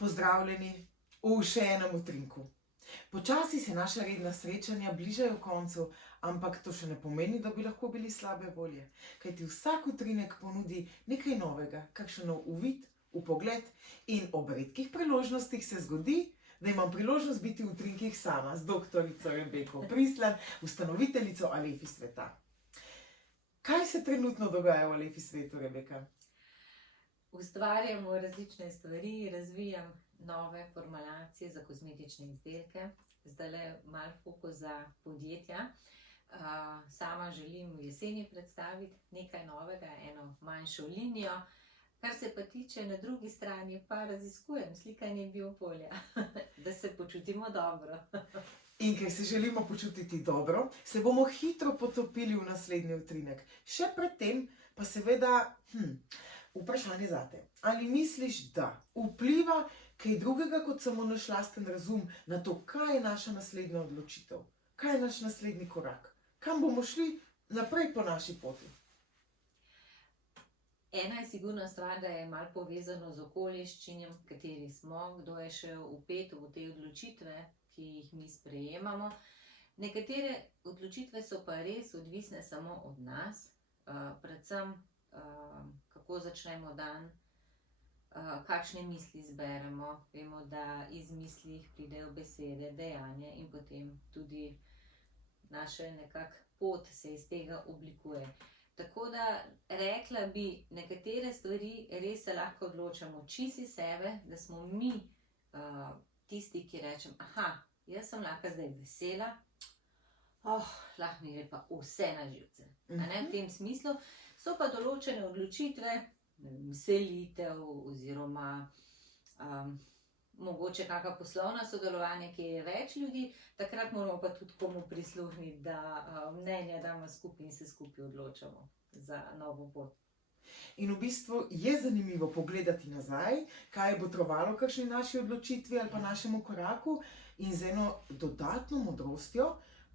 Pozdravljeni v še enem utrinku. Počasi se naša redna srečanja bližajo koncu, ampak to še ne pomeni, da bi lahko bili slabe volje. Kajti vsak utrinek ponudi nekaj novega, kakšen nov uvid, vpogled in ob redkih priložnostih se zgodi, da imam priložnost biti v utrinkih sama z doktorico Rebeko Prislan, ustanoviteljico Alefi sveta. Kaj se trenutno dogaja v Alefi svetu, Rebeka? Ustvarjamo različne stvari, razvijam nove formulacije za kozmetične izdelke, zdajle malo fokus za podjetja. Sama želim v jeseni predstaviti nekaj novega, eno manjšo linijo. Kar se pa tiče na drugi strani, pa raziskujem slikanje biopolja, da se počutimo dobro. In ker se želimo počutiti dobro, se bomo hitro potopili v naslednji utrinek. Še predtem pa seveda, vprašanje zate. Ali misliš, da vpliva kaj drugega kot samo naš lasten razum na to, kaj je naša naslednja odločitev? Kaj je naš naslednji korak? Kam bomo šli naprej po naši poti? Ena je sigurno stvar, da je malo povezano z okoliščinjem, v kateri smo, kdo je še vpet v te odločitve, ki jih mi sprejemamo. Nekatere odločitve so pa res odvisne samo od nas, predvsem kako začnemo dan, kakšne misli zberemo. Vemo, da iz mislih pridejo besede, dejanja in potem tudi naša nekak pot se iz tega oblikuje. Tako da rekla bi, nekatere stvari res se lahko odločamo čisto iz sebe, da smo mi tisti, ki rečem, jaz sem lahko zdaj vesela, lahko mi gre pa vse na živce. V tem smislu so pa določene odločitve, selitev oziroma mogoče kakšno poslovno sodelovanje, ki je več ljudi, takrat moramo pa tudi komu prisluhniti, da mnenja damo skupaj in se skupaj odločamo za novo pot. In v bistvu je zanimivo pogledati nazaj, kaj je botrovalo kakšni naši odločitvi ali pa našemu koraku in z eno dodatno modrostjo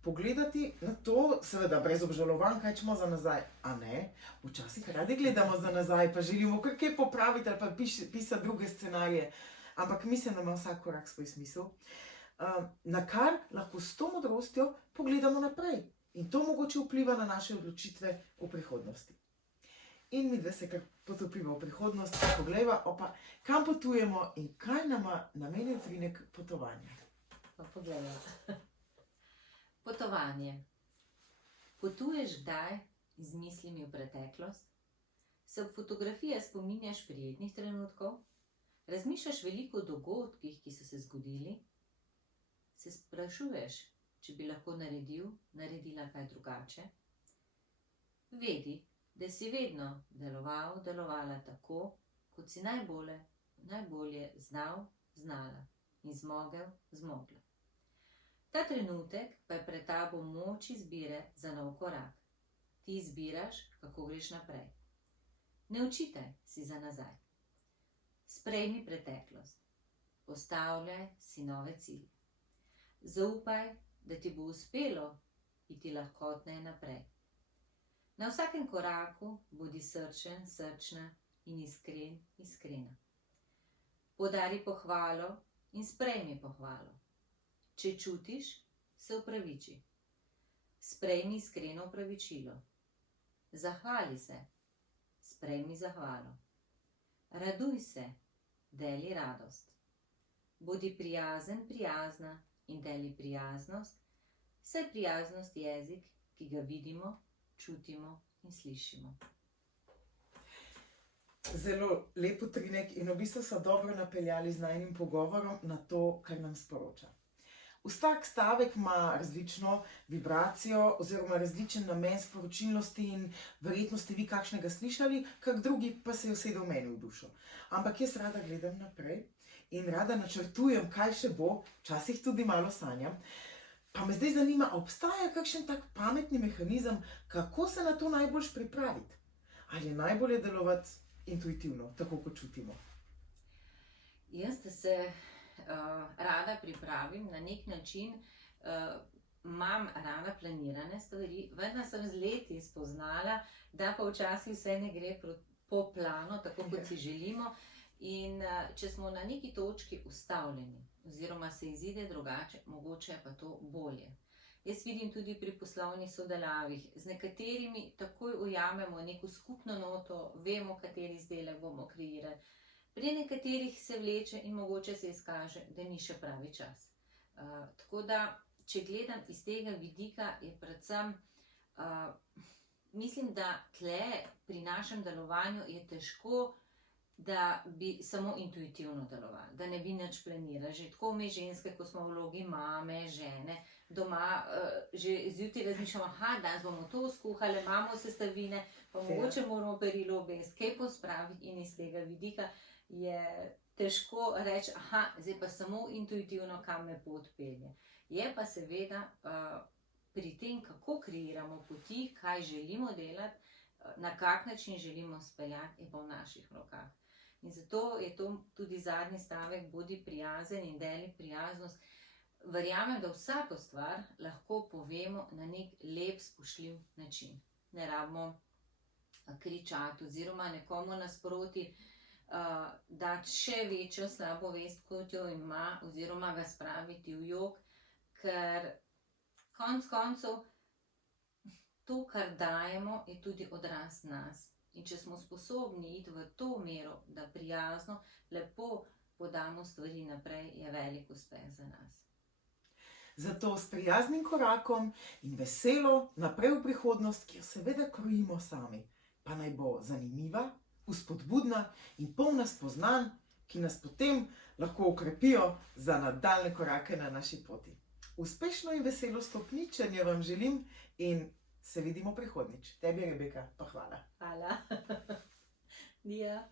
pogledati na to, seveda brez obžalovanj, kaj čemo za nazaj, a ne? Včasih radi gledamo za nazaj, pa želimo kar kaj popraviti ali pa pisati druge scenarije. Ampak mislim, da ima vsak korak svoj smisel, na kar lahko s to modrostjo pogledamo naprej. In to mogoče vpliva na naše odločitve v prihodnosti. In midve se kar potopimo v prihodnost, poglejva, kam potujemo in kaj nama nameni utrinek potovanja. Pa poglejva. Potovanje. Potuješ kdaj z mislimi v preteklost? Se ob fotografijah spominjaš prijetnih trenutkov? Razmišljaš veliko o dogodkih, ki so se zgodili? Se sprašuješ, če bi lahko naredila kaj drugače? Vedi, da si vedno delovala tako, kot si najbolje znala in zmogla. Ta trenutek pa je pred tabo moč izbire za nov korak. Ti izbiraš, kako greš naprej. Ne očitaj si za nazaj. Sprejmi preteklost, postavljaj si nove cilje. Zaupaj, da ti bo uspelo iti lahkotneje naprej. Na vsakem koraku bodi srčen, srčna in iskrena. Podari pohvalo in sprejmi pohvalo. Če čutiš, se opraviči. Sprejmi iskreno opravičilo. Zahvali se, sprejmi zahvalo. Raduj se, deli radost. Bodi prijazen, prijazna in deli prijaznost, saj prijaznost je jezik, ki ga vidimo, čutimo in slišimo. Zelo lep utrinek in v bistvu so dobro napeljali z najinim pogovorom na to, kar nam sporoča. Vsak stavek ima različno vibracijo oziroma različen namen sporočilnosti in verjetno ste vi kakšnega slišali, kak drugi pa se je usedel meni v dušo. Ampak jaz rada gledam naprej in rada načrtujem, kaj še bo, včasih tudi malo sanjam. Pa me zdaj zanima, obstaja kakšen tak pametni mehanizem, kako se na to najboljš pripraviti? Ali je najbolje delovati intuitivno, tako kot čutimo? Jaz se rada pripravim na nek način, imam rada planirane stvari, vendar sem z leti spoznala, da pa včasih vse ne gre po planu, tako kot si želimo. In če smo na neki točki ustavljeni, oziroma se izide drugače, mogoče je pa to bolje. Jaz vidim tudi pri poslovnih sodelavih, z nekaterimi takoj ujamemo neko skupno noto, vemo, kateri izdelek bomo kreirali. Pri nekaterih se vleče in mogoče se izkaže, da ni še pravi čas. Tako da, če gledam iz tega vidika, je predvsem, mislim, da tle pri našem delovanju je težko, da bi samo intuitivno delovali, da ne bi nič planirali. Že tako mi ženske, ko smo v vlogi mame, žene, doma že zjutraj razmišljamo, danes bomo to skuhali, imamo sestavine, pa mogoče moramo perilo obesti, kaj pospraviti, in iz tega vidika je težko reči, zdaj pa samo intuitivno, kam me pot pelje. Je pa seveda pri tem, kako kreiramo poti, kaj želimo delati, na kak način želimo speljati, je pa v naših rokah. In zato je to tudi zadnji stavek, bodi prijazen in deli prijaznost. Verjamem, da vsako stvar lahko povemo na nek lep, spoštljiv način. Ne rabimo kričati oziroma nekomu nasproti dati še večjo slabo vest, kot jo ima, oziroma ga spraviti v jok, ker konec koncev to, kar dajemo, je tudi odraz nas. In če smo sposobni iti v to mero, da prijazno, lepo podamo stvari naprej, je velik uspeh za nas. Zato s prijaznim korakom in veselo naprej v prihodnost, kjer seveda krojimo sami, pa naj bo zanimiva, vzpodbudna in polna spoznanj, ki nas potem lahko okrepijo za nadaljnje korake na naši poti. Uspešno in veselo stopničenje vam želim in se vidimo prihodnjič. Tebi, Rebeka, pa hvala. Hvala. Dija.